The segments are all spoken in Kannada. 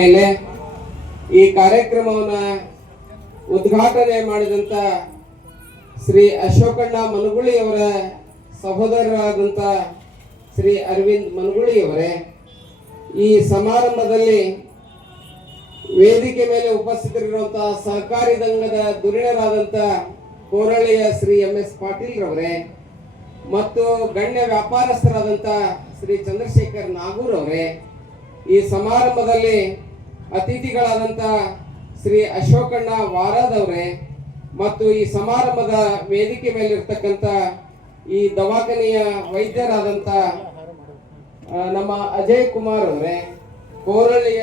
ಮೇಲೆ ಈ ಕಾರ್ಯಕ್ರಮವನ್ನು ಉದ್ಘಾಟನೆ ಮಾಡಿದಂಥ ಶ್ರೀ ಅಶೋಕಣ್ಣ ಮನುಗುಳಿಯವರ ಸಹೋದರರಾದಂಥ ಶ್ರೀ ಅರವಿಂದ್ ಮನುಗುಳಿಯವರೇ ಈ ಸಮಾರಂಭದಲ್ಲಿ ವೇದಿಕೆ ಮೇಲೆ ಉಪಸ್ಥಿತರಿರುವಂತಹ ಸಹಕಾರಿ ದಂಗದ ಧುರೀಣರಾದಂಥ ಕೋರಳಿಯ ಶ್ರೀ ಎಂ ಎಸ್ ಪಾಟೀಲ್ ರವರೇ, ಮತ್ತು ಗಣ್ಯ ವ್ಯಾಪಾರಸ್ಥರಾದಂಥ ಶ್ರೀ ಚಂದ್ರಶೇಖರ್ ನಾಗೂರ್ ಅವರೇ ಈ ಸಮಾರಂಭದಲ್ಲಿ ಅತಿಥಿಗಳಾದಂಥ ಶ್ರೀ ಅಶೋಕಣ್ಣ ವಾರಾದ್ ಅವರೇ ಮತ್ತು ಈ ಸಮಾರಂಭದ ವೇದಿಕೆ ಮೇಲಿರ್ತಕ್ಕಂಥ ಈ ದವಾಖಾನೆಯ ವೈದ್ಯರಾದಂಥ ನಮ್ಮ ಅಜಯ್ ಕುಮಾರ್ ಅವರೇ, ಕೋರಳಿಯ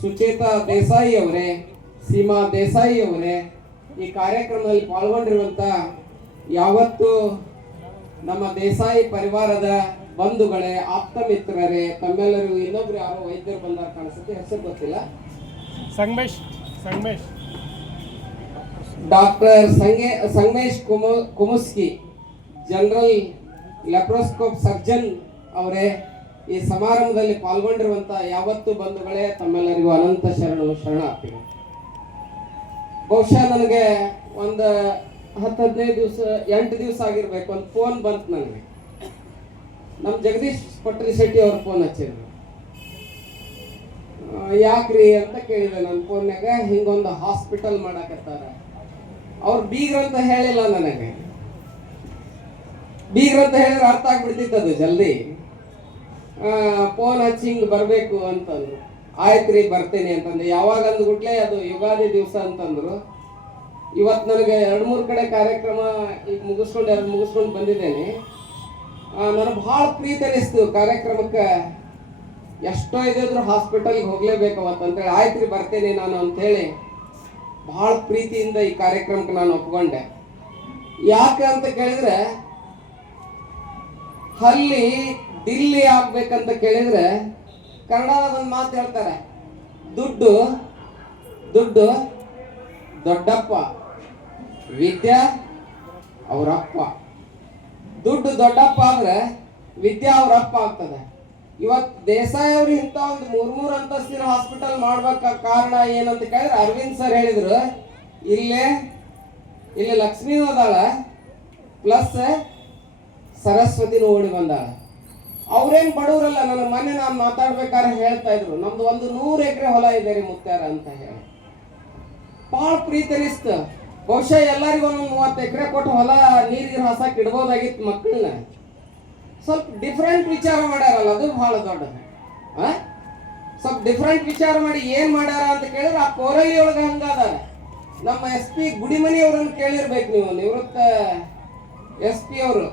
ಸುಚೇತಾ ದೇಸಾಯಿ ಅವರೇ, ಸೀಮಾ ದೇಸಾಯಿ ಅವರೇ, ಈ ಕಾರ್ಯಕ್ರಮದಲ್ಲಿ ಪಾಲ್ಗೊಂಡಿರುವಂಥ ಯಾವತ್ತು ನಮ್ಮ ದೇಸಾಯಿ ಪರಿವಾರದ ಬಂಧುಗಳೇ ಆಪ್ತ ಮಿತ್ರರೇ ತಮ್ಮೆಲ್ಲರಿಗೂ ಇನ್ನೊಬ್ರು ಯಾರೋ ವೈದ್ಯರು ಬಂದಾಗ ಕಾಣಿಸುತ್ತೆ ಹೆಸರು ಗೊತ್ತಿಲ್ಲ. ಸಂಗಮೇಶ್ ಸಂಗಮೇಶ್. ಡಾಕ್ಟರ್ ಸಂಗೆ ಸಂಗಮೇಶ್ ಕುಮು ಕುಮುಸ್ಕಿ ಜನರಲ್ ಲೆಪ್ರೋಸ್ಕೋಪ್ ಸರ್ಜನ್ ಅವರೇ ಈ ಸಮಾರಂಭದಲ್ಲಿ ಪಾಲ್ಗೊಂಡಿರುವಂತ ಯಾವತ್ತು ಬಂಧುಗಳೇ ತಮ್ಮೆಲ್ಲರಿಗೂ ಅನಂತ ಶರಣು ಶರಣಾರ್ಥಿಗಳು. ಬಹುಶಃ ನನಗೆ ಒಂದು ಹತ್ತು ಹದಿನೈದು ದಿವಸ ಎಂಟು ದಿವಸ ಆಗಿರ್ಬೇಕು ಒಂದು ಫೋನ್ ಬಂತು ನನಗೆ. ನಮ್ಮ ಜಗದೀಶ್ ಪಟ್ರಿ ಶೆಟ್ಟಿ ಅವ್ರ ಫೋನ್ ಹಚ್ಚಿದ್ರು. ಯಾಕ್ರಿ ಅಂತ ಕೇಳಿದೆ ನನ್ನ ಫೋನ್ಯಾಗ ಹಿಂಗೊಂದು ಹಾಸ್ಪಿಟಲ್ ಮಾಡಾಕತ್ತಾರ. ಅವ್ರು ಬೀಗ್ರಂತ ಹೇಳಿಲ್ಲ ನನಗೆ. ಬೀಗ್ರಂತ ಹೇಳಿದ್ರೆ ಅರ್ಥ ಆಗ್ಬಿಡ್ತಿತ್ತು ಅದು ಜಲ್ದಿ. ಫೋನ್ ಹಚ್ಚಿ ಹಿಂಗ್ ಬರ್ಬೇಕು ಅಂತಂದ್ರು. ಆಯ್ತ್ರಿ, ಬರ್ತೇನೆ ಅಂತಂದೆ ಯಾವಾಗ ಅಂದ್ಬಿಟ್ಲೆ ಅದು ಯುಗಾದಿ ದಿವಸ ಅಂತಂದ್ರು. ಇವತ್ತು ನನಗೆ ಎರಡು ಮೂರು ಕಡೆ ಕಾರ್ಯಕ್ರಮ ಈಗ ಮುಗಿಸ್ಕೊಂಡು, ಎರಡು ಮುಗಿಸ್ಕೊಂಡು ಬಂದಿದ್ದೇನೆ. ನನಗೆ ಭಾಳ ಪ್ರೀತಿ ಅನಿಸ್ತು ಕಾರ್ಯಕ್ರಮಕ್ಕೆ. ಎಷ್ಟೋ ಇದ್ರೂ ಹಾಸ್ಪಿಟಲ್ಗೆ ಹೋಗ್ಲೇಬೇಕು ಅಂತೇಳಿ ಆಯ್ತು ರೀ ಬರ್ತೇನೆ ನಾನು ಅಂತೇಳಿ ಭಾಳ ಪ್ರೀತಿಯಿಂದ ಈ ಕಾರ್ಯಕ್ರಮಕ್ಕೆ ನಾನು ಒಪ್ಕೊಂಡೆ. ಯಾಕೆ ಅಂತ ಕೇಳಿದ್ರೆ, ಅಲ್ಲಿ ದಿಲ್ಲಿ ಆಗ್ಬೇಕಂತ ಕೇಳಿದ್ರೆ ಕನ್ನಡದ ಒಂದು ಮಾತು ಹೇಳ್ತಾರೆ. ದುಡ್ಡು ದುಡ್ಡು ದೊಡ್ಡಪ್ಪ, ವಿದ್ಯಾ ಅವರಪ್ಪ. ದುಡ್ಡು ದೊಡ್ಡಪ್ಪ ಆದ್ರೆ ವಿದ್ಯಾ ಅವರಪ್ಪ ಆಗ್ತದೆ. ಇವತ್ತು ದೇಸಾಯಿ ಅವರು ಇಂಥ ಒಂದು ಮೂರ್ ಮೂರು ಅಂತಸ್ತಿನ ಹಾಸ್ಪಿಟಲ್ ಮಾಡ್ಬೇಕ ಕಾರಣ ಏನಂತ ಕೇಳಿದ್ರೆ ಅರವಿಂದ್ ಸರ್ ಹೇಳಿದ್ರು, ಇಲ್ಲೇ, ಇಲ್ಲಿ ಲಕ್ಷ್ಮೀ ಅದಾಳ ಪ್ಲಸ್ ಸರಸ್ವತಿನೂ ಓಡಿ ಬಂದಾಳ. ಅವ್ರೇನ್ ಬಡವರಲ್ಲ, ನನ್ನ ಮನೆ ನಾನು ಮಾತಾಡ್ಬೇಕಾದ್ರೆ ಹೇಳ್ತಾ ಇದ್ರು, ನಮ್ದು ಒಂದು ನೂರು ಎಕರೆ ಹೊಲ ಇದೆ ರೀ ಮುತ್ಯಾರ ಅಂತ ಹೇಳಿ. ಭಾಳ ಪ್ರೀತಿ ಅನಿಸ್ತು ಬಹುಶಃ ಎಲ್ಲರಿಗೂ ಒಂದು ಮೂವತ್ತು ಎಕರೆ ಕೊಟ್ಟು ಹೊಲ ನೀರಿಗೆ ಹಾಸಕ್ ಇಡ್ಬೋದಾಗಿತ್ತು ಮಕ್ಕಳನ್ನ. ಸ್ವಲ್ಪ ಡಿಫ್ರೆಂಟ್ ವಿಚಾರ ಮಾಡ್ಯಾರಲ್ಲ, ಅದು ಬಹಳ ದೊಡ್ಡದು. ಹಾಂ ಸ್ವಲ್ಪ ಡಿಫ್ರೆಂಟ್ ವಿಚಾರ ಮಾಡಿ ಏನ್ ಮಾಡ್ಯಾರ ಅಂತ ಕೇಳಿದ್ರೆ ಆ ಕೋರಳಿ ಒಳಗೆ ಹಂಗಾದ ನಮ್ಮ ಎಸ್ ಪಿ ಗುಡಿಮನಿ ಅವರನ್ನು ಕೇಳಿರ್ಬೇಕು ನೀವು, ನಿವೃತ್ತ ಎಸ್ ಪಿ ಅವರು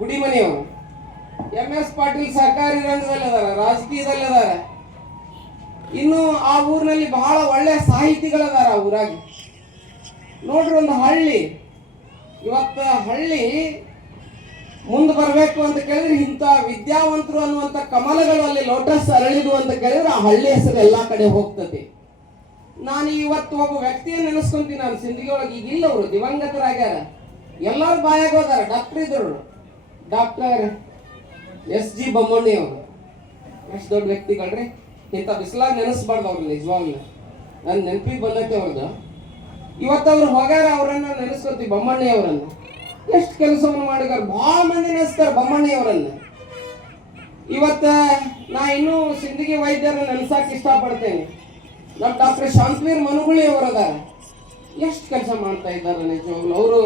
ಗುಡಿಮನಿ ಅವರು ಎಂ ಎಸ್ ಪಾಟೀಲ್ ಸರ್ಕಾರಿ ರಂಗದಲ್ಲಿ ಅದಾರ ರಾಜಕೀಯದಲ್ಲಿ ಅದಾರ ಇನ್ನು ಆ ಊರಿನಲ್ಲಿ ಬಹಳ ಒಳ್ಳೆ ಸಾಹಿತಿಗಳದಾರ ಊರಾಗಿ. ನೋಡ್ರಿ ಒಂದು ಹಳ್ಳಿ. ಇವತ್ತ ಹಳ್ಳಿ ಮುಂದೆ ಬರಬೇಕು ಅಂತ ಕೇಳಿದ್ರೆ ಇಂಥ ವಿದ್ಯಾವಂತರು ಅನ್ನುವಂಥ ಕಮಲಗಳು ಅಲ್ಲಿ ಲೋಟಸ್ ಅರಳಿದು ಅಂತ ಕೇಳಿದ್ರೆ ಆ ಹಳ್ಳಿ ಹೆಸರು ಎಲ್ಲಾ ಕಡೆ ಹೋಗ್ತದೆ. ನಾನು ಇವತ್ತು ಒಬ್ಬ ವ್ಯಕ್ತಿಯನ್ನು ನೆನೆಸ್ಕೊಂತೀನಿ ನಾನು ಸಿಂಧಿಗೆಯೊಳಗೆ ಈಗ ಇಲ್ಲ ಅವರು, ದಿವಂಗತರಾಗ್ಯಾರ. ಎಲ್ಲರೂ ಬಾಯಾಗ ಹೋದಾರ ಡಾಕ್ಟರ್ ಇದ್ರು ಡಾಕ್ಟರ್ ಎಸ್ ಜಿ ಬೊಮ್ಮಣ್ಣಿ ಅವರು. ಎಷ್ಟು ದೊಡ್ಡ ವ್ಯಕ್ತಿಗಳ್ರಿ. ಇಂಥ ಬಿಸಿಲಾಗ ನೆನೆಸ್ಬಾರ್ದು ಅವ್ರು ನಿಜವಾಗ್ಲೂ. ನನ್ನ ನೆನಪಿಗೆ ಬಂದೈತೆ ಅವ್ರದ್ದು ಇವತ್ತು ಅವ್ರು ಹೋಗ್ಯಾರ ಅವರನ್ನ ನೆನೆಸ್ಕೊತೀವಿ ಬೊಮ್ಮಣ್ಣಿಯವರನ್ನ ಎಷ್ಟು ಕೆಲಸವನ್ನು ಮಾಡಿದಾರೆ. ಭಾಳ ಮಂದಿ ನೆನೆಸ್ತಾರೆ ಬೊಮ್ಮಣ್ಣಿಯವರನ್ನ ಇವತ್ತ ನಾ ಇನ್ನೂ ಸಿಂದಗಿ ವೈದ್ಯರನ್ನ ನೆನೆಸಕ್ಕೆ ಇಷ್ಟಪಡ್ತೇನೆ. ನಮ್ಮ ಡಾಕ್ಟರ್ ಶಾಂತವೀರ್ ಮನುಗುಳಿ ಅವರದಾರ ಎಷ್ಟು ಕೆಲಸ ಮಾಡ್ತಾ ಇದ್ದಾರೆ ನಿಜವಾಗ್ಲು ಅವರು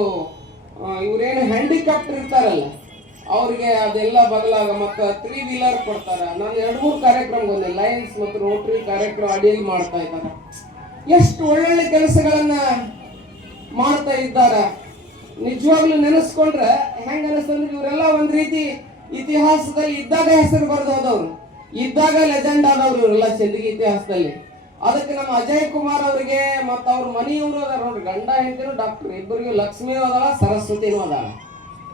ಇವರೇನು ಹ್ಯಾಂಡಿಕ್ಯಾಪ್ಟ್ ಇರ್ತಾರಲ್ಲ, ಅವ್ರಿಗೆ ಅದೆಲ್ಲ ಬದಲಾಗ ಮತ್ತು ತ್ರೀ ವೀಲರ್ ಕೊಡ್ತಾರ. ನಾನು ಎರಡು ಮೂರು ಕಾರ್ಯಕ್ರಮ ಬಂದೆ ಲಯನ್ಸ್ ಮತ್ತು ರೋಟ್ರಿ ಕಾರ್ಯಕ್ರಮ ಅಡಿಯಲ್ಲಿ ಮಾಡ್ತಾ ಇದ್ದಾರೆ. ಎಷ್ಟು ಒಳ್ಳೊಳ್ಳೆ ಕೆಲಸಗಳನ್ನ ಮಾಡ್ತಾ ಇದ್ದಾರೆ. ನಿಜವಾಗ್ಲೂ ನೆನೆಸ್ಕೊಂಡ್ರೆ ಹೆಂಗ ಅನಿಸ್ತಂದ್ರೆ ಇವರೆಲ್ಲ ಒಂದ್ ರೀತಿ ಇತಿಹಾಸದಲ್ಲಿ ಇದ್ದಾಗ ಹೆಸರು ಬರೆದು ಹೋದವ್ರು ಇದ್ದಾಗ ಲೆಜೆಂಡ್ ಆದವ್ರು ಇವರೆಲ್ಲ ಸಿಂದಗಿ ಇತಿಹಾಸದಲ್ಲಿ. ಅದಕ್ಕೆ ನಮ್ಮ ಅಜಯ್ ಕುಮಾರ್ ಅವರಿಗೆ ಮತ್ತ ಅವ್ರ ಮನೆಯವರು ಅದಾರ ನೋಡ್ರಿ, ಗಂಡ ಹೆಂಡತಿರು ಡಾಕ್ಟರ್ ಇಬ್ಬರಿಗೂ ಲಕ್ಷ್ಮೀ ಅದಾಳ, ಸರಸ್ವತಿನೂ ಅದಾಳ.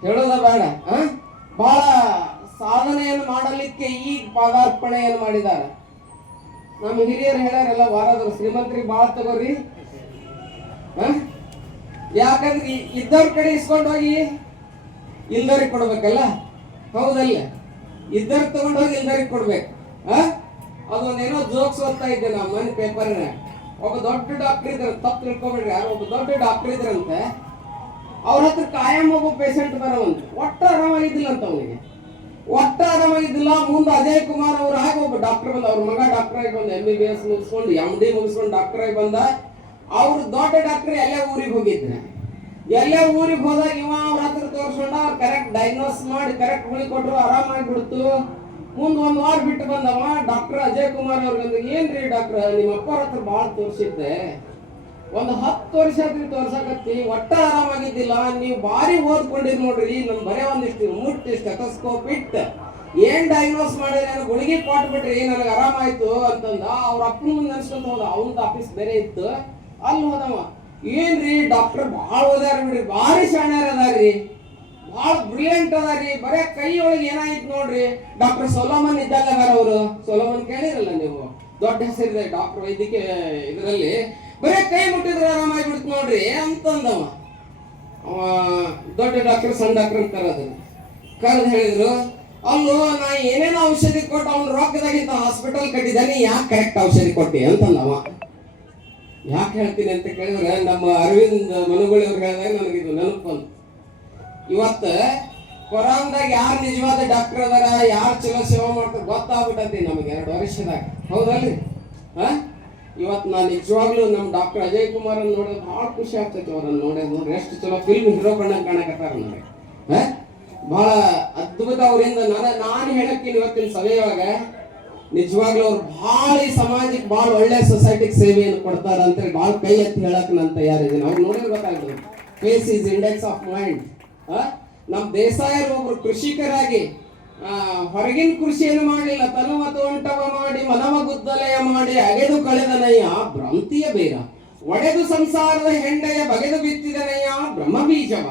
ಹೇಳೋದ ಬೇಡ? ಬಹಳ ಸಾಧನೆಯನ್ನು ಮಾಡಲಿಕ್ಕೆ ಈ ಪಾದಾರ್ಪಣೆಯನ್ನು ಮಾಡಿದ್ದಾರೆ. ನಮ್ಮ ಹಿರಿಯರು ಹೇಳ್ಯಾರಲ್ಲ ವಾರದ್ರು ಶ್ರೀಮಂತರಿಗೆ ಭಾಳ ತಗೋರಿ? ಯಾಕಂದ್ರೆ ಇದ್ದವ್ರ ಕಡೆ ಇಸ್ಕೊಂಡು ಹೋಗಿ ಇಲ್ದವ್ರಿಗೆ ಕೊಡ್ಬೇಕಲ್ಲ? ಹೌದಲ್ಲ? ಇದ್ದವ್ರ ತಗೊಂಡು ಹೋಗಿ ಇಲ್ದವ್ರಿಗೆ ಕೊಡ್ಬೇಕು. ಅದೊಂದೇನೋ ಜೋಕ್ಸ್ ಓದ್ತಾ ಇದ್ದೆ ನಾ ಮನೆ ಪೇಪರ್ ಒಬ್ಬ ದೊಡ್ಡ ಡಾಕ್ಟರ್ ಇದ್ರ ತಪ್ಪು ತಿಳ್ಕೊಬೇಡ್ರಿ ಯಾರು ಒಬ್ಬ ದೊಡ್ಡ ಡಾಕ್ಟರ್ ಇದ್ರಂತೆ. ಅವ್ರ ಹತ್ರ ಕಾಯಂ ಒಬ್ಬ ಪೇಷಂಟ್ ಬರೋವಂತ. ಒಟ್ಟು ಆರಾಮಾಗಿದ್ದಿಲ್ಲ ಅಂತ ಅವನಿಗೆ. ಒಟ್ಟ ಇದಿಲ್ಲ, ಮುಂದೆ ಅಜಯ್ ಕುಮಾರ್ ಅವ್ರ ಹಾಗೆ ಒಬ್ಬ ಡಾಕ್ಟರ್ ಬಂದ, ಅವ್ರ ಮಗ ಡಾಕ್ಟರ್ ಆಗಿ ಬಂದ ಎಂ ಬಿ ಬಿ ಎಸ್ ಮುಗಿಸ್ಕೊಂಡು ಎಂ ಡಿ ಮುಗಿಸ್ಕೊಂಡು ಡಾಕ್ಟರ್ ಆಗಿ ಬಂದ. ಅವ್ರು ದೊಡ್ಡ ಡಾಕ್ಟರ್ ಎಲ್ಲೇ ಊರಿಗೆ ಹೋಗಿದ್ರೆ? ಎಲ್ಲೇ ಊರಿಗೆ ಹೋದಾಗ ಇವ ಅವ್ರ ಹತ್ರ ತೋರಿಸ್ಕೊಂಡ ಅವ್ರು ಕರೆಕ್ಟ್ ಡೈಗ್ನೋಸ್ ಮಾಡಿ ಕರೆಕ್ಟ್ ಗುಳಿ ಆರಾಮಾಗಿ ಬಿಡ್ತು. ಮುಂದೆ ಒಂದ್ ವಾರ ಬಿಟ್ಟು ಬಂದವ ಡಾಕ್ಟರ್ ಅಜಯ್ ಕುಮಾರ್ ಅವ್ರಿಗೆ ಏನ್ರಿ ಡಾಕ್ಟರ್ ನಿಮ್ಮ ಅಪ್ಪ ಹತ್ರ ಭಾಳ ತೋರಿಸಿದ್ದೆ. ಒಂದು ಹತ್ತು ವರ್ಷ ಆದ್ರೂ ತೋರ್ಸಕತ್ತಿ, ಒಟ್ಟ ಆರಾಮಾಗಿದ್ದಿಲ್ಲ. ನೀವು ಬಾರಿ ಓದ್ಕೊಂಡಿದ್ ನೋಡ್ರಿ, ನಮ್ ಬರೇ ಒಂದಿಷ್ಟು ಮುಟ್ಟಿ ಸ್ಟೆಥೋಸ್ಕೋಪ್ ಇಟ್ಟ. ಏನ್ ಡಯಾಗ್ನೋಸ್ ಮಾಡಿದ್ರೆ ನಾನು ಗುಳಿಗೆ ಕೊಟ್ಬಿಟ್ರಿ ನನಗೆ ಆರಾಮಾಯ್ತು ಅಂತಂದ, ಅವ್ರ ಅಪ್ಪನ ಮುಂದೆ ಅನ್ಸ್ಕೊಂತ ಹೋದ. ಅವನದ ಆಫೀಸ್ ಬೇರೆ ಇತ್ತು. ಅಲ್ಲಿ ಹೋದವ. ಏನ್ರಿ ಡಾಕ್ಟರ್ ಭಾಳ ಓದ್ಯಾರ ಬಿಡ್ರಿ, ಭಾರಿ ಶಾಣ್ಯಾರ ಅದಾರ್ರಿ. ಭಾಳ ಬ್ರಿಲಿಯಂಟ್ ಅದಾರಿ ಬರೇ ಕೈ ಒಳಗೆ ಏನಾಯ್ತು ನೋಡ್ರಿ. ಡಾಕ್ಟರ್ ಸೊಲೋಮನ್ ಇದ್ದಲ್ಲ ಅವರು. ಸೊಲೋಮನ್ ಕೇಳಿರಲ್ಲ ನೀವು? ದೊಡ್ಡ ಹೆಸರಿದೆ ಡಾಕ್ಟರ್ ವೈದ್ಯಕೀಯ ಇದರಲ್ಲಿ. ಬರೇ ಕೈ ಮುಟ್ಟಿದ್ರೆ ಆರಾಮಾಗ್ಬಿಡ್ತು ನೋಡ್ರಿ, ಅಂತಂದವ. ದೊಡ್ಡ ಡಾಕ್ಟರ್, ಸಣ್ಣ ಡಾಕ್ಟರ್ ಅಂತಾರೆ ಅದನ್ನ. ಕರೆದು ಹೇಳಿದ್ರು, ಅಲ್ಲೋ, ನಾ ಏನೇನೋ ಔಷಧಿ ಕೊಟ್ಟು ಅವ್ನ ರೊಕ್ಕದಾಗಿಂತ ಹಾಸ್ಪಿಟಲ್ ಕಟ್ಟಿದಾನೆ ಯಾಕೆ ಕರೆಕ್ಟ್ ಔಷಧಿ ಕೊಟ್ಟಿ? ಅಂತಂದವ. ಯಾಕೆ ಹೇಳ್ತೀನಿ ಅಂತ ಕೇಳಿದ್ರೆ, ನಮ್ಮ ಅರವಿಂದ್ ಮನುಗುಳಿ ಅವ್ರು ಹೇಳಿದಾಗ ನನಗಿದು ನೆನಪು ಬಂತು ಇವತ್ತ ಕೊರೋನಾದಾಗ ಯಾರು ನಿಜವಾದ ಡಾಕ್ಟರ್ ಅದಾರ, ಯಾರು ಚಲೋ ಸೇವೆ ಮಾಡ್ತಾರೆ ಗೊತ್ತಾಗ್ಬಿಟ್ಟತಿ ನಮಗೆ ಎರಡು ವರ್ಷದಾಗ. ಹೌದಲ್ರಿ? ಹಾ? ಇವತ್ತು ನಾನು ನಿಜವಾಗ್ಲೂ ನಮ್ಮ ಡಾಕ್ಟರ್ ಅಜಯ್ ಕುಮಾರ್ ನೋಡೋದು ಭಾಳ ಖುಷಿ ಆಗ್ತೈತಿ ಅವ್ರನ್ನ ನೋಡೋದು ನೋಡ್ರಿ ಎಷ್ಟು ಚಲೋ ಫಿಲ್ಮ್ ಹೀರೋ ಕಣ್ಣಂಗೆ ಕಾಣಕತ್ತಾರ ಹಾ? ಭಾಳ ಅದ್ಭುತ ಅವರಿಂದ ನಾನು ನಾನು ಹೇಳಕ್ಕಿನ ಇವತ್ತಿನ ಸಭೆಯೊಳಗ ನಿಜವಾಗ್ಲೂ ಅವ್ರು ಭಾಳ ಈ ಸಮಾಜಕ್ಕೆ ಭಾಳ ಒಳ್ಳೆ ಸೊಸೈಟಿಗೆ ಸೇವೆಯನ್ನು ಕೊಡ್ತಾರ ಅಂತೇಳಿ ಭಾಳ ಕೈ ಎತ್ತಿ ಹೇಳಕ್ ನಾನು ತಯಾರಿದ್ದೀನಿ ಅವ್ರು ನೋಡಿದ್ರೆ ಗೊತ್ತಾಗ್ತದೆ. Face is index of mind ನಮ್ಮ ದೇಸಾಯರು ಒಬ್ರು ಕೃಷಿಕರಾಗಿ ಹೊರಗಿನ ಕೃಷಿಯನ್ನು ಮಾಡಲಿಲ್ಲ ತನುವ ತೋಂಟವ ಮಾಡಿ ಮನವ ಗುದ್ದಲೆಯ ಮಾಡಿ, ಅಗೆದು ಕಳೆದನಯ್ಯ ಭ್ರಾಂತಿಯ ಬೇರ. ಒಡೆದು ಸಂಸಾರದ ಹೆಂಡೆಯ ಬಗೆದು ಬಿತ್ತಿದನಯ್ಯ ಬ್ರಹ್ಮ ಬೀಜವ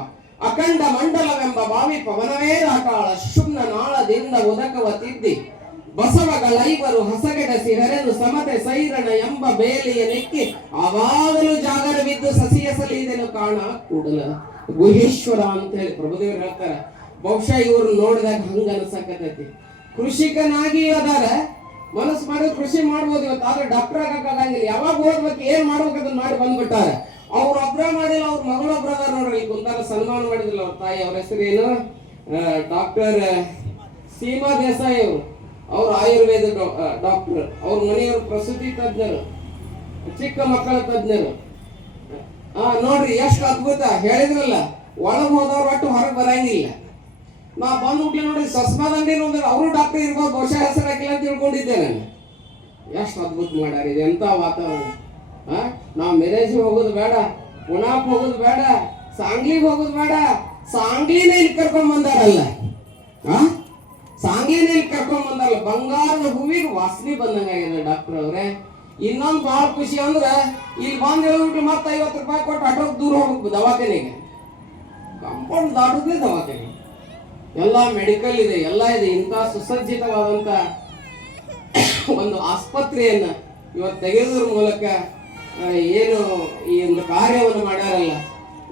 ಅಖಂಡ ಮಂಡಲವೆಂಬ ಬಾವಿ ಪವನವೇ ರಾಕಾಳ ಶುಭ್ನ ನಾಳದಿಂದ ಉದಕವ ತಿದ್ದಿ. ಬಸವಗಳೈವರು ಹಸಗೆಡಸಿ ಹರೆದು ಸಮತೆ ಸೈರಣ ಎಂಬ ಬೇಲಿಯ ನೆಕ್ಕಿ ಅವಾಗಲೂ ಜಾಗರವಿದ್ದು ಸಸಿಯ ಸಲೀದೆನು ಕಾಣ ಕೂಡಲ. ಗುಹೇಶ್ವರ ಅಂತ ಹೇಳಿ ಪ್ರಭುದೇವರು ಹೇಳ್ತಾರೆ ಬಹುಶಃ ಇವ್ರು ನೋಡಿದಾಗ ಹಂಗ ಅನ್ಸಕತೈತಿ ಕೃಷಿಕನಾಗಿ ಅದಾರ ಮನಸ್ಸು ಮಾಡಿ ಕೃಷಿ ಮಾಡ್ಬೋದು ಇವತ್ತು, ಆದ್ರೆ ಡಾಕ್ಟರ್ ಆಗಕ್ಕಾಗಂಗಿಲ್ಲ ಯಾವಾಗ ಓದ್ಬೇಕು, ಏನ್ ಮಾಡ್ಬೇಕು ಅದನ್ನ ಮಾಡಿ ಬಂದ್ಬಿಟ್ಟಾರೆ. ಅವ್ರ ಒಬ್ರ ಮಾಡಿಲ್ಲ, ಅವ್ರ ಮಗಳೊಬ್ರ ಅದಾರ ನೋಡ್ರಿ. ಕುಂತಾರ ಸನ್ಮಾನ ಮಾಡಿದಿಲ್ಲ ಅವ್ರ ತಾಯಿ, ಅವ್ರ ಹೆಸರೇನು? ಡಾಕ್ಟರ್ ಸೀಮಾ ದೇಸಾಯಿ ಅವರು. ಅವ್ರು ಆಯುರ್ವೇದ ಡಾಕ್ಟರ್ ಅವ್ರ ಮನೆಯವರು ಪ್ರಸೂತಿ ತಜ್ಞರು. ಚಿಕ್ಕ ಮಕ್ಕಳ ತಜ್ಞರು. ಆ, ನೋಡ್ರಿ, ಎಷ್ಟು ಅದ್ಭುತ. ಹೇಳಿದ್ರಲ್ಲ, ಒಳಗೆ ಹೋದವ್ರು ಒಟ್ಟು ಹೊರಗೆ ಬರಂಗಿಲ್ಲ. ನಾ ಬಂದು ಹುಟ್ಟಿ ನೋಡಿ ಅಂಗಡಿ ಅವರು ಡಾಕ್ಟರ್ ಇರ್ಬೋದು, ಬಹುಶಃ ಹೆಸರು ಹಾಕಿಲ್ಲ ಅಂತ ತಿಳ್ಕೊಂಡಿದ್ದೇನೆ. ನಾನು ಎಷ್ಟು ಅದ್ಭುತ ಮಾಡ್ಯಾರ ಇದು ಎಂಥ ವಾತಾವರಣ. ಹಾ ನಾವು ಮೆರೇಜಿಗೆ ಹೋಗೋದು ಬೇಡ, ಪುನಾಕ್ ಹೋಗೋದು ಬೇಡ, ಸಾಂಗ್ಲಿಗೆ ಹೋಗೋದು ಬೇಡ, ಸಾಂಗ್ಲಿನೇ ಇಲ್ಲಿ ಕರ್ಕೊಂಡ್ ಬಂದಾರಲ್ಲ. ಹಾ ಸಾಂಗ್ಲಿನೇ ಇಲ್ಲಿ ಕರ್ಕೊಂಡ್ ಬಂದಾರಲ್ಲ. ಬಂಗಾರದ ಹೂವಿಗೆ ವಾಸನೆ ಬಂದಂಗಾಗಿದೆ ಡಾಕ್ಟರ್ ಅವ್ರೆ. ಇನ್ನೊಂದು ಬಹಳ ಖುಷಿ ಅಂದ್ರೆ, ಇಲ್ಲಿ ಬಂದು ಹೇಳ್ಬಿಟ್ಟು ಮತ್ತೆ ಐವತ್ತು ರೂಪಾಯಿ ಕೊಟ್ಟು ಅಟೋಕ್ ದೂರ ಹೋಗ್ಬೇಕು ದವಾಖಾನೆಗೆ. ಕಂಪೌಂಡ್ ದಾಟುದೇ ದವಾಖಾನೆ. ಎಲ್ಲ ಮೆಡಿಕಲ್ ಇದೆ, ಎಲ್ಲ ಇದೆ. ಇಂಥ ಸುಸಜ್ಜಿತವಾದಂಥ ಒಂದು ಆಸ್ಪತ್ರೆಯನ್ನ ಇವತ್ತು ತೆಗೆಯೋದ್ರ ಮೂಲಕ ಏನು ಈ ಒಂದು ಕಾರ್ಯವನ್ನು ಮಾಡ್ಯಾರಲ್ಲ.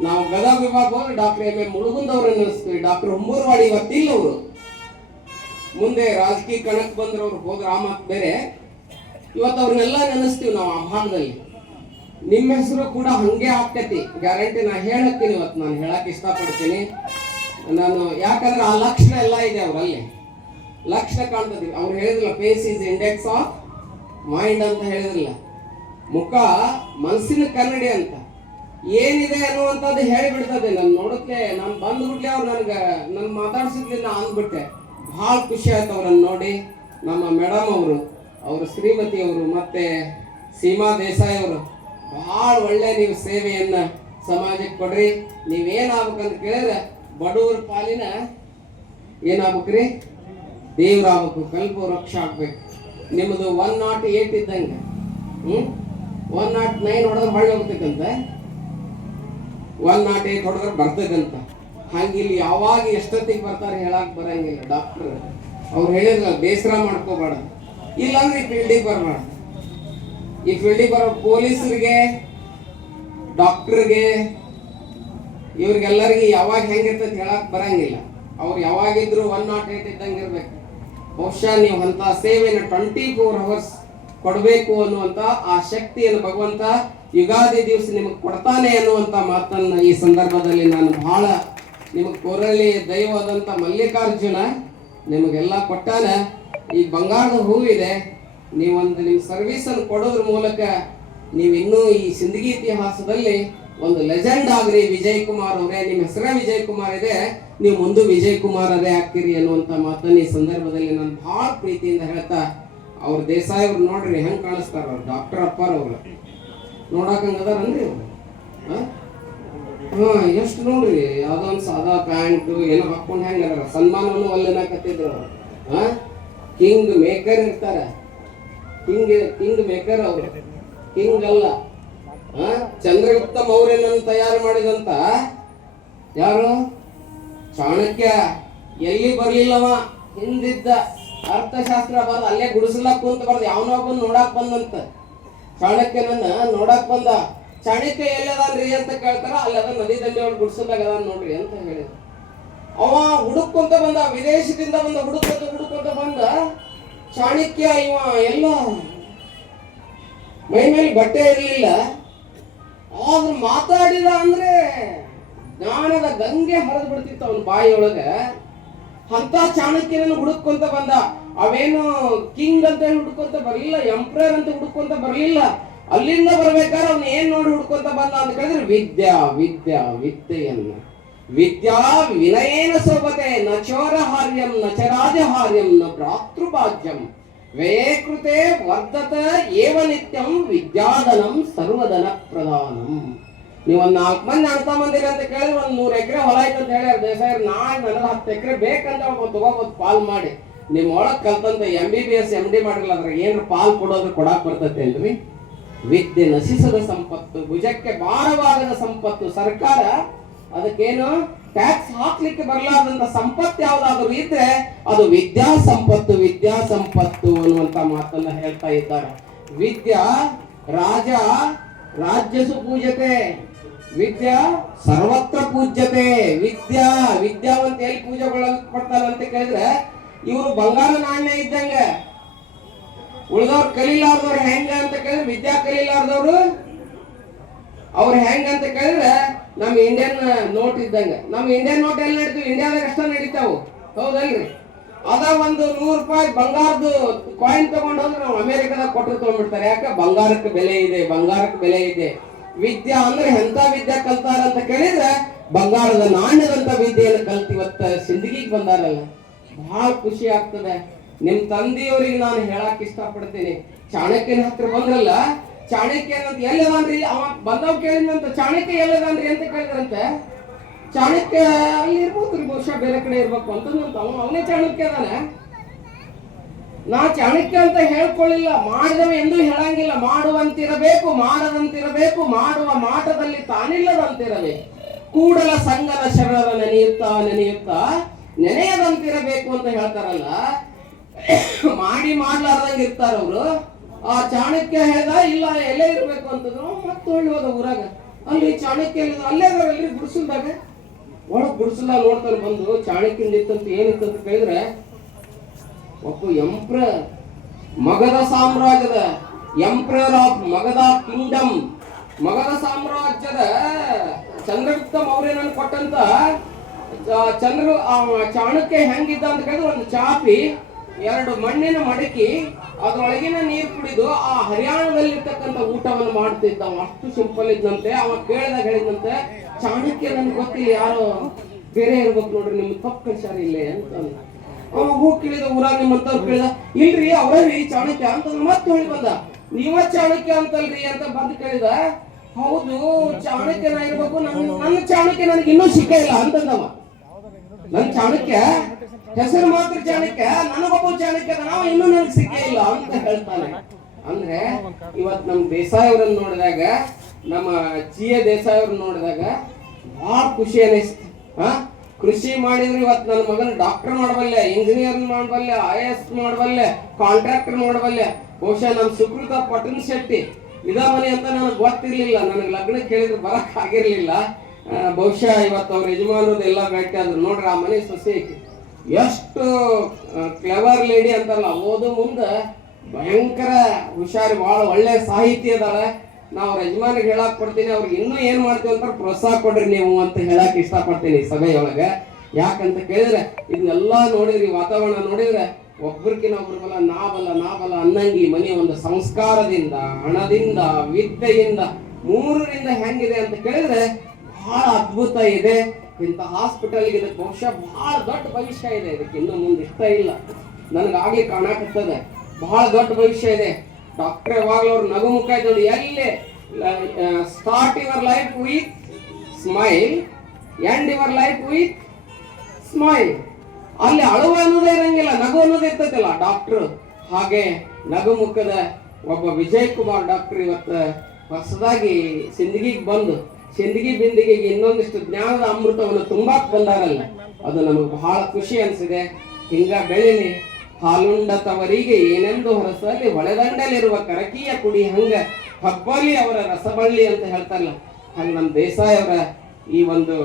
ನಾವು ಗದಗ ವಿಭಾಗ ಹೋದ್ರೆ ಡಾಕ್ಟರ್ ಎಂ ಎ ಮುಳುಗುಂದವ್ರನ್ನ ನೆನೆಸ್ತೀವಿ ಡಾಕ್ಟರ್ ಹುಂಬೂರ್ವಾಡಿ ಇವತ್ತಿಲ್ಲ ಅವರು. ಮುಂದೆ ರಾಜಕೀಯ ಕಣಕ್ಕೆ ಬಂದ್ರೆ ಅವ್ರು ಹೋದ್ರೆ ಆ ಮಾತು ಬೇರೆ. ಇವತ್ತು ಅವ್ರನ್ನೆಲ್ಲ ನೆನೆಸ್ತೀವಿ ನಾವು ಆ ಭಾಗದಲ್ಲಿ. ನಿಮ್ಮ ಹೆಸರು ಕೂಡ ಹಂಗೆ ಆಗ್ತೈತಿ. ಗ್ಯಾರಂಟಿ ನಾ ಹೇಳತ್ತೀನಿ ಇವತ್ತು. ನಾನು ಹೇಳಕ್ ಇಷ್ಟಪಡ್ತೀನಿ. ನಾನು ಯಾಕಂದ್ರೆ ಆ ಲಕ್ಷಣ ಎಲ್ಲ ಇದೆ ಅವರಲ್ಲಿ. ಲಕ್ಷಣ ಕಾಣ್ತದೆ. ಅವ್ರು ಹೇಳಿದ್ರಲ್ಲ face is index of mind ಅಂತ ಹೇಳಿದ್ರಲ್ಲ. ಮುಖ ಮನಸ್ಸಿನ ಕನ್ನಡಿ ಅಂತ. ಏನಿದೆ ಅನ್ನುವಂಥದ್ದು ಹೇಳಿಬಿಡ್ತದೆ. ನಾನು ನೋಡುತ್ತೆ ನಾನು ಬಂದ್ಬಿಟ್ಲೆ ಅವ್ರು ನನಗೆ ನನ್ನ ಮಾತಾಡ್ಸಿದ್ಲಿ ನಾ ಅಂದ್ಬಿಟ್ಟೆ. ಭಾಳ ಖುಷಿ ಆಯ್ತು ಅವ್ರನ್ನ ನೋಡಿ. ನಮ್ಮ ಮೇಡಮ್ ಅವರು ಅವರು ಶ್ರೀಮತಿ ಅವರು, ಮತ್ತೆ ಸೀಮಾ ದೇಸಾಯಿ ಅವರು. ಭಾಳ ಒಳ್ಳೆ ನೀವು ಸೇವೆಯನ್ನು ಸಮಾಜಕ್ಕೆ ಕೊಡ್ರಿ. ನೀವೇನಾಗ್ಬೇಕಂತ ಕೇಳಿದ್ರೆ ಬಡವರ ಪಾಲಿನ ಏನಾಗ್ಬೇಕ್ರಿ? ದೇವ್ರಾಗ್ಬೇಕು ಕಲ್ಪ ವೃಕ್ಷ ಆಗ್ಬೇಕು. ನಿಮ್ಮದು ಒನ್ ನಾಟ್ ಏಟ್ ಇದ್ದಂಗೆ, ಹ್ಮ್? ಒನ್ ನಾಟ್ ನೈನ್ ಹೊಡೆದ್ರೆ ಹೊಳ್ಳಿ ಹೋಗ್ತಕ್ಕಂತ ಒನ್ ನಾಟ್ ಏಟ್ ಹೊಡೆದ್ರೆ ಬರ್ತದಂತ ಹಂಗಿಲ್ಲಿ ಯಾವಾಗ ಎಷ್ಟೊತ್ತಿಗೆ ಬರ್ತಾರೆ ಹೇಳಕ್ ಬರಂಗಿಲ್ಲ. ಡಾಕ್ಟರ್ ಅವ್ರು ಹೇಳಿದ್ರೆ ಬೇಸರ ಮಾಡ್ಕೋಬೇಡ. ಇಲ್ಲಾಂದ್ರೆ ಈ ಫೀಲ್ಡಿಗೆ ಬರಬೇಡ. ಈ ಫೀಲ್ಡಿಗೆ ಬರೋ ಪೊಲೀಸರಿಗೆ ಡಾಕ್ಟರ್ಗೆ ಇವ್ರಿಗೆಲ್ಲರಿಗೆ ಯಾವಾಗ ಹೆಂಗಿರ್ತೈತೆ ಹೇಳಕ್ ಬರಂಗಿಲ್ಲ. ಅವ್ರು ಯಾವಾಗಿದ್ರು ಒನ್ ನಾಟ್ ಏಟ್ ಇದ್ದಂಗೆ ಇರ್ಬೇಕು. ಬಹುಶಃ ನೀವು ಅಂತ ಸೇವೆಯನ್ನು ಟ್ವೆಂಟಿ ಫೋರ್ ಅವರ್ಸ್ ಕೊಡಬೇಕು ಅನ್ನುವಂತ ಆ ಶಕ್ತಿಯನ್ನು ಭಗವಂತ ಯುಗಾದಿ ದಿವಸ ನಿಮಗೆ ಕೊಡ್ತಾನೆ ಅನ್ನುವಂತ ಮಾತನ್ನ ಈ ಸಂದರ್ಭದಲ್ಲಿ ನಾನು ಬಹಳ ನಿಮಗೆ ಕೊರಳಿ ದೈವದಂತ ಮಲ್ಲಿಕಾರ್ಜುನ ನಿಮಗೆಲ್ಲ ಕೊಟ್ಟಾನೆ. ಈ ಬಂಗಾರದ ಹೂವಿದೆ ನೀವೊಂದು ನಿಮ್ಮ ಸರ್ವಿಸ್ ಅನ್ನು ಕೊಡೋದ್ರ ಮೂಲಕ ನೀವಿನ್ನೂ ಈ ಸಿಂದಗಿ ಇತಿಹಾಸದಲ್ಲಿ ಒಂದು ಲೆಜೆಂಡ್ ಆಗ್ರಿ ವಿಜಯ್ ಕುಮಾರ್ ಅವರೇ ನಿಮ್ಮ ಹೆಸರೇ ವಿಜಯ್ ಕುಮಾರ್ ಇದೆ, ನೀವು ಮುಂದೆ ವಿಜಯ್ ಕುಮಾರ್ ಅದೇ ಆಗ್ತೀರಿ ಅನ್ನುವಂತ ಮಾತನ್ನ ಈ ಸಂದರ್ಭದಲ್ಲಿ ನಾನು ಬಹಳ ಪ್ರೀತಿಯಿಂದ ಹೇಳ್ತಾ, ಅವ್ರ ದೇಸಾಯಿ ಅವ್ರು ನೋಡ್ರಿ ಹೆಂಗ್ ಕಾಣಿಸ್ತಾರ ಅವ್ರು ಡಾಕ್ಟರ್ ಅಪ್ಪಾರ್ ಅವ್ರು. ನೋಡಕಂಗದಾರನ್ರಿ ಹಾ? ಎಷ್ಟು ನೋಡ್ರಿ, ಯಾವ್ದೋ ಒಂದು ಸಾದಾ ಪ್ಯಾಂಟ್, ಏನೋ ಹಾಕೊಂಡು ಹೆಂಗ ಅದಾರ? ಸನ್ಮಾನವನ್ನು ಅವ್ರು. ಹಾ? ಕಿಂಗ್ ಮೇಕರ್ ಇರ್ತಾರ. ಕಿಂಗ್ ಕಿಂಗ್ ಮೇಕರ್ ಅವರು. ಕಿಂಗ್ ಅಲ್ಲ? ಚಂದ್ರಗುಪ್ತ ಮೌರ್ಯನನ್ನು ತಯಾರು ಮಾಡಿದಂತ ಯಾರು? ಚಾಣಕ್ಯ. ಎಲ್ಲಿ ಬರ್ಲಿಲ್ಲವ? ಹಿಂದಿದ್ದ ಅರ್ಥಶಾಸ್ತ್ರ ಬಂದ, ಅಲ್ಲೇ ಗುಡಿಸ್ಲಾಕ್ ಕುಂತ ಬರ್ದ ಯಾವನೋ ಬಂದು ನೋಡಾಕ್ ಬಂದಂತ. ಚಾಣಕ್ಯನನ್ನ ನೋಡಾಕ್ ಬಂದ. ಚಾಣಕ್ಯ ಎಲ್ಲದ್ರಿ ಅಂತ ಕೇಳ್ತಾರ ಅಲ್ಲದ ನದಿ ದಂಡೆ ಅವ್ರು ಗುಡಿಸದಾಗ ಅದ ನೋಡ್ರಿ ಅಂತ ಹೇಳಿದ. ಅವ ಹುಡುಕೊಂತ ಬಂದ, ವಿದೇಶದಿಂದ ಬಂದ ಹುಡುಕೊಂತ ಹುಡುಕೊಂತ ಬಂದ, ಚಾಣಕ್ಯ ಇವ ಎಲ್ಲ ಮೈ ಮೇಲೆ ಬಟ್ಟೆ ಇರಲಿಲ್ಲ. ಆದ್ರೆ ಮಾತಾಡಿದ ಅಂದ್ರೆ ಜ್ಞಾನದ ಗಂಗೆ ಹರಿದು ಬಿಡ್ತಿತ್ತು ಅವನ ಬಾಯಿಯೊಳಗ. ಅಂತ ಚಾಣಕ್ಯನನ್ನು ಹುಡುಕೊಂತ ಬಂದ. ಅವೇನು ಕಿಂಗ್ ಅಂತ ಹುಡುಕೊಂತ ಬರಲಿಲ್ಲ, ಎಂಪ್ರರ್ ಅಂತ ಹುಡುಕೊಂತ ಬರಲಿಲ್ಲ. ಅಲ್ಲಿಂದ ಬರ್ಬೇಕಾದ್ರೆ ಅವ್ನ ಏನ್ ನೋಡಿ ಹುಡ್ಕೊಂತ ಬಂದ ಅಂತ ಕೇಳಿದ್ರೆ, ವಿದ್ಯಾ ವಿದ್ಯಾ, ವಿದ್ಯೆಯನ್ನ. ವಿದ್ಯಾ ವಿನಯೇನ ಸೋಬತೆ ನ ಚೋರಹಾರ್ಯಂ ನ ಚರಾಜ ಹಾರ್ಯಂ, ನ ಭ್ರಾತೃಭಾಜ್ಯಂ ವ್ಯಯೇ వర్ధత ಏವ ನಿತ್ಯಂ ವಿದ್ಯಾಧನಂ ಸರ್ವಧನ ಪ್ರಧಾನಂ. ನೀವು ಒಂದು ನಾಲ್ಕು ಮಂದಿ ಅಂತ ಮಂದಿರ ಅಂತ ಕೇಳಿದ್ರೆ ಒಂದು ನೂರು ಎಕರೆ ಹೊಲ ಐತೆ ಅಂತ ಹೇಳ್ಯಾರ. ದೇಸಾಯರ್ ನಾಳೆ ನನಗೆ ಹತ್ತು ಎಕರೆ ಬೇಕಂತ ಒಬ್ಬ ತಗೋಬೋದು, ಪಾಲ್ ಮಾಡಿ. ನಿಮ್ಮ ಒಳಗೆ ಕಲ್ತಂತ M B B S M D ಮಾಡಿರಲ್ಲ ಅಂದ್ರೆ ಏನ್ರ ಪಾಲ್ ಕೊಡೋದು ಕೊಡಾಕ್ ಬರ್ತೈತೆ ಅಲ್ರಿ? ವಿದ್ಯೆ ನಶಿಸದ ಸಂಪತ್ತು, ಭುಜಕ್ಕೆ ಭಾರವಾಗದ ಸಂಪತ್ತು. ಸರ್ಕಾರ ಅದಕ್ಕೇನು? ಟ್ಯಾಕ್ಸ್ ಹಾಕ್ಲಿಕ್ಕೆ ಬರಲಾರ್ದಂತ ಸಂಪತ್ತು ಯಾವ್ದಾದ್ರು ಇದ್ರೆ ಅದು ವಿದ್ಯಾ ಸಂಪತ್ತು ವಿದ್ಯಾ ಸಂಪತ್ತು ಅನ್ನುವಂತ ಮಾತನ್ನ ಹೇಳ್ತಾ ಇದ್ದಾರೆ. ವಿದ್ಯಾ, ರಾಜ, ರಾಜ್ಯಸು ಪೂಜ್ಯತೆ. ವಿದ್ಯಾ, ಸರ್ವತ್ರ ಪೂಜ್ಯತೆ. ವಿದ್ಯಾ, ವಿದ್ಯಾವಂತ ಎಲ್ಲಿ ಪೂಜೆಗೊಳ್ಳಲ್ಪಡ್ತಾರೆ ಅಂತ ಕೇಳಿದ್ರೆ ಇವರು ಬಂಗಾರ ನಾಣ್ಯ ಇದ್ದಂಗೆ. ಉಳಿದವ್ರು ಕಲೀಲಾರ್ದವ್ರು ಹೆಂಗ ಅಂತ ಕೇಳಿದ್ರೆ ವಿದ್ಯಾ ಕಲೀಲಾರ್ದವ್ರು ಅವ್ರು ಹೆಂಗ ಅಂತ ಕೇಳಿದ್ರೆ ನಮ್ಮ ಇಂಡಿಯನ್ ನೋಟ್ ಇದ್ದಂಗ. ನಮ್ಮ ಇಂಡಿಯನ್ ನೋಟ್ ಎಲ್ಲಿ ನಡೀತೀವಿ ಇಂಡಿಯಾದಾಗ ಅಷ್ಟ ನಡೀತಾವು. ಹೌದಲ್ರಿ? ಅದ ಒಂದು ನೂರು ರೂಪಾಯಿ ಬಂಗಾರದ್ದು ಕಾಯಿನ್ ತಗೊಂಡು ಹೋದ್ರೆ ನಾವು ಅಮೆರಿಕದಾಗ ಕೊಟ್ಟರು ತಗೊಂಡ್ಬಿಡ್ತಾರೆ. ಯಾಕೆ? ಬಂಗಾರಕ್ಕೆ ಬೆಲೆ ಇದೆ, ಬಂಗಾರಕ್ಕೆ ಬೆಲೆ ಇದೆ. ವಿದ್ಯಾ ಅಂದ್ರೆ ಎಂತ ವಿದ್ಯಾ ಕಲ್ತಾರ ಅಂತ ಕೇಳಿದ್ರೆ, ಬಂಗಾರದ ನಾಣ್ಯದಂತ ವಿದ್ಯೆಯನ್ನು ಕಲ್ತು ಇವತ್ತ ಸಿಂದಗಿಗೆ ಬಂದಾರಲ್ಲ. ಬಹಳ ಖುಷಿ ಆಗ್ತದೆ. ನಿಮ್ ತಂದೆಯವರಿಗೆ ನಾನು ಹೇಳಕ್ ಇಷ್ಟಪಡ್ತೀನಿ. ಚಾಣಕ್ಯನ ಹತ್ರ ಬಂದ್ರಲ್ಲ ಚಾಣಕ್ಯ ಅಂತ ಎಲ್ಲದಾನ್ರಿ? ಅವ ಬಂದವ್ ಕೇಳಿದಂತ ಚಾಣಕ್ಯ ಎಲ್ಲದಾನ್ರಿ ಅಂತ ಕೇಳಿದ್ರಂತೆ. ಚಾಣಕ್ಯ ಅಲ್ಲಿ ಇರ್ಬೋದು ಬಹುಶಃ ಬೇರೆ ಕಡೆ ಇರ್ಬೇಕು ಅಂತಂದಂತ ಅವನು ಅವನೇ ಚಾಣಕ್ಯ ಅದಾನೆ. ನಾ ಚಾಣಕ್ಯ ಅಂತ ಹೇಳ್ಕೊಳ್ಳಿಲ್ಲ. ಮಾಡಿದವ ಎಂದೂ ಹೇಳಂಗಿಲ್ಲ. ಮಾಡುವಂತಿರಬೇಕು, ಮಾಡದಂತಿರಬೇಕು, ಮಾಡುವ ಮಾಟದಲ್ಲಿ ತಾನಿಲ್ಲದಂತಿರಬೇಕು ಕೂಡಲ ಸಂಗದ ಶರಣರ ನೆನೆಯುತ್ತಾ ನೆನೆಯುತ್ತಾ ನೆನೆಯದಂತಿರಬೇಕು ಅಂತ ಹೇಳ್ತಾರಲ್ಲ. ಮಾಡಿ ಮಾಡ್ಲಾರ್ದಂಗೆ ಇರ್ತಾರವ್ರು. ಆ ಚಾಣಕ್ಯ ಹೇಳ್ದ, ಇಲ್ಲ, ಎಲ್ಲೇ ಇರ್ಬೇಕು ಅಂತಂದ್ರು, ಮತ್ತೆ ಹೊಳ್ಳಿ ಹೋದ ಊರಾಗ. ಅಲ್ಲಿ ಚಾಣಕ್ಯ ಹೇಳಿದ, ಅಲ್ಲೇ ಅಲ್ಲಿ ಗುಡಿಸಲ್ದಾಗ? ಒಳಗ್ ಗುಡಿಸಲ ನೋಡ್ತಾರೆ ಬಂದು ಚಾಣಕ್ಯಂದ ಇತ್ತಂತ ಏನಿತ್ತು ಅಂತ ಕೇಳಿದ್ರೆ, ಒಬ್ಬ ಎಂಪ್ರ, ಮಗದ ಸಾಮ್ರಾಜ್ಯದ, emperor of Magadha kingdom, Magadha ಸಾಮ್ರಾಜ್ಯದ ಚಂದ್ರಗುಪ್ತ ಮೌರ್ಯನನ್ನು ಕೊಟ್ಟಂತ ಚಂದ್ರ ಚಾಣಕ್ಯ ಹೆಂಗಿದ್ದ ಅಂತ ಕೇಳಿದ್ರೆ ಒಂದು ಚಾಪಿ ಎರಡು ಮಣ್ಣಿನ ಮಡಕಿ, ಅದರೊಳಗಿನ ನೀರು ಕುಡಿದು ಆ ಹರಿಯಾಣದಲ್ಲಿರ್ತಕ್ಕಂಥ ಊಟವನ್ನು ಮಾಡ್ತಿದ್ದ ಅಷ್ಟು ಸಿಂಪಲ್ ಇದ್ದಂತೆ ಅವ ಕೇಳಿದ ಹೇಳಿದಂತೆ ಚಾಣಕ್ಯ ನನ್ಗೆ ಗೊತ್ತಿಲ್ಲ, ಯಾರು ಬೇರೆ ಇರ್ಬೇಕು ನೋಡ್ರಿ, ನಿಮ್ಗೆ ತಪ್ಪು ಸರಿ ಇಲ್ಲೇ ಅಂತ. ಅವ ಹೂ ಕೇಳಿದ ಊರಾಗ ನಿಮ್ಮಂತವ್ರು ಕೇಳಿದ, ಇಲ್ರಿ, ಅವರೀ ಚಾಣಕ್ಯ ಅಂತ ಮತ್ತೆ ಹೇಳಿ ಬಂದ. ನೀವ ಚಾಣಕ್ಯ ಅಂತಲ್ರಿ ಅಂತ ಬಂದು ಕೇಳಿದ. ಹೌದು, ಚಾಣಕ್ಯನ ಇರ್ಬೇಕು, ನನ್ ನನ್ನ ಚಾಣಕ್ಯ ನನಗೆ ಇನ್ನೂ ಸಿಕ್ಕ ಇಲ್ಲ ಅಂತಂದವ. ನನ್ ಚಾಣಕ್ಯ, ಹೆಸರು ಮಾತ್ರ ಚಾಣಕ್ಯ ನನಗೊಬ್ಬ ಚಾಣಕ್ಯ ನಾವು ಇನ್ನೂ ನನಗೆ ಸಿಕ್ಕೇ ಇಲ್ಲ ಅಂತ ಹೇಳ್ತಾನೆ. ಅಂದ್ರೆ ಇವತ್ ನಮ್ ದೇಸಾಯಿ ಅವ್ರನ್ನ ನೋಡಿದಾಗ, ನಮ್ಮ ಜಿ ಎ ದೇಸಾಯಿ ನೋಡಿದಾಗ ಬಹಳ ಖುಷಿ ಅನಿಸ್ತು. ಹಾ? ಕೃಷಿ ಮಾಡಿದ್ರೆ ಇವತ್ತು ನನ್ನ ಮಗನ ಡಾಕ್ಟರ್ ಮಾಡಬಲ್ಲೆ, ಇಂಜಿನಿಯರ್ ಮಾಡಬಲ್ಲೆ, ಐ ಎಸ್ ಮಾಡಬಲ್ಲೆ, ಕಾಂಟ್ರಾಕ್ಟರ್ ಮಾಡಬಲ್ಲೆ. ಬಹುಶಃ ನಮ್ಮ ಸುಕೃತ ಪಟನ್ ಶೆಟ್ಟಿ, ಇದ ಅಂತ ನನಗೆ ಗೊತ್ತಿರ್ಲಿಲ್ಲ. ನನಗೆ ಲಗ್ನ ಕೇಳಿದ್ರೆ ಬರಕ್ ಆಗಿರ್ಲಿಲ್ಲ. ಬಹುಶಃ ಇವತ್ತು ಅವ್ರ ಯಜಮಾನದ ಎಲ್ಲ ಭೇಟಿ ಆದ್ರು. ನೋಡ್ರಿ, ಆ ಮನೆ ಸೊಸೆ ಐತಿ. ಎಷ್ಟು ಕ್ಲೆವರ್ ಲೇಡಿ ಅಂತಲ್ಲ. ಓದು ಮುಂದೆ ಭಯಂಕರ ಹುಷಾರಿ ಬಹಳ ಒಳ್ಳೆ ಸಾಹಿತಿ ಅದಾರ. ನಾವು ಯಜಮಾನಿಗೆ ಹೇಳಕ್ ಕೊಡ್ತೀನಿ. ಅವ್ರಿಗೆ ಇನ್ನೂ ಏನು ಮಾಡ್ತೀವಿ ಅಂತ ಪ್ರೋತ್ಸಾಹ ಕೊಡ್ರಿ ನೀವು ಅಂತ ಹೇಳಕ್ ಇಷ್ಟಪಡ್ತೀನಿ ಸಭೆಯೊಳಗೆ ಯಾಕಂತ ಕೇಳಿದ್ರೆ, ಇದನ್ನೆಲ್ಲ ನೋಡಿದ್ರಿ, ವಾತಾವರಣ ನೋಡಿದ್ರೆ ಒಬ್ಬರಿಗಿನ ಒಬ್ರು ಬಲ ನಾ ಬಲ ಅನ್ನಂಗಿ ಮನೆ ಒಂದು ಸಂಸ್ಕಾರದಿಂದ, ಹಣದಿಂದ, ವಿದ್ಯೆಯಿಂದ, ಮೂರರಿಂದ ಹೆಂಗಿದೆ ಅಂತ ಕೇಳಿದ್ರೆ ಬಹಳ ಅದ್ಭುತ ಇದೆ. ಇಂಥ ಹಾಸ್ಪಿಟಲ್ಗೆ ಇದಕ್ಕೆ ಬಹುಶಃ ಬಹಳ ದೊಡ್ಡ ಭವಿಷ್ಯ ಇದೆ. ಇದಕ್ಕೆ ಇನ್ನು ಮುಂದೆ ಇಷ್ಟ ಇಲ್ಲ. ನನಗಾಗ್ಲಿ ಕಾಣಕತ್ತದೆ. ಬಹಳ ದೊಡ್ಡ ಭವಿಷ್ಯ ಇದೆ. ಡಾಕ್ಟರ್ ಯಾವಾಗಲೂ ಅವ್ರು ನಗು ಮುಖ ಇದ್ದೋದು ಎಲ್ಲೇ start your life with smile end your life with smile ಅಲ್ಲಿ ಅಳುವ ಅನ್ನೋದೇ ಇರಂಗಿಲ್ಲ, ನಗು ಅನ್ನೋದೇ ಇರ್ತೈತಲ್ಲ ಡಾಕ್ಟರ್ ಹಾಗೆ ನಗು ಮುಖದ ಒಬ್ಬ ವಿಜಯ್ ಕುಮಾರ್ ಡಾಕ್ಟರ್ ಇವತ್ತು ಹೊಸದಾಗಿ ಸಿಂದಗಿಗೆ ಬಂದು ಸಿಂದಗಿ ಬಿಂದಿಗೆಗೆ ಇನ್ನೊಂದಿಷ್ಟು ಜ್ಞಾನದ ಅಮೃತವನ್ನು ತುಂಬಾಕ್ ಬಂದಾರಲ್ಲ ಅದು ನಮಗೆ ಬಹಳ ಖುಷಿ ಅನಿಸಿದೆ. ಹಿಂಗ ಬೆಳಿಲಿ ಹಾಲುಂಡತವರಿಗೆ ಏನೆಂದು ಹೊರಸಲ್ಲಿ ಒಳದಂಡಲಿರುವ ಕರಕೀಯ ಕುಡಿ ಹಂಗ ಹಬ್ಬಲಿ ಅವರ ರಸಬಳ್ಳಿ ಅಂತ ಹೇಳ್ತಾರಲ್ಲ. ಹಾಗೆ ನಮ್ಮ ದೇಸಾಯಿ ಅವರ ಈ ಒಂದು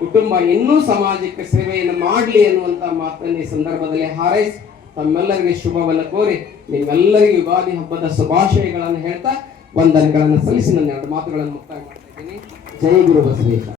ಕುಟುಂಬ ಇನ್ನೂ ಸಮಾಜಕ್ಕೆ ಸೇವೆಯನ್ನು ಮಾಡಲಿ ಅನ್ನುವಂತ ಮಾತನ್ನು ಈ ಸಂದರ್ಭದಲ್ಲಿ ಹಾರೈಸಿ ತಮ್ಮೆಲ್ಲರಿಗೆ ಶುಭವನ್ನು ಕೋರಿ ನಿಮ್ಮೆಲ್ಲರಿಗೂ ಯುಗಾದಿ ಹಬ್ಬದ ಶುಭಾಶಯಗಳನ್ನು ಹೇಳ್ತಾ ವಂದನೆಗಳನ್ನು ಸಲ್ಲಿಸಿ ನನ್ನ ಎರಡು ಮಾತುಗಳನ್ನು ಮುಕ್ತಾಯ ಮಾಡ್ತಾ ಇದ್ದೀನಿ. జయ గురు బసవేశ్వర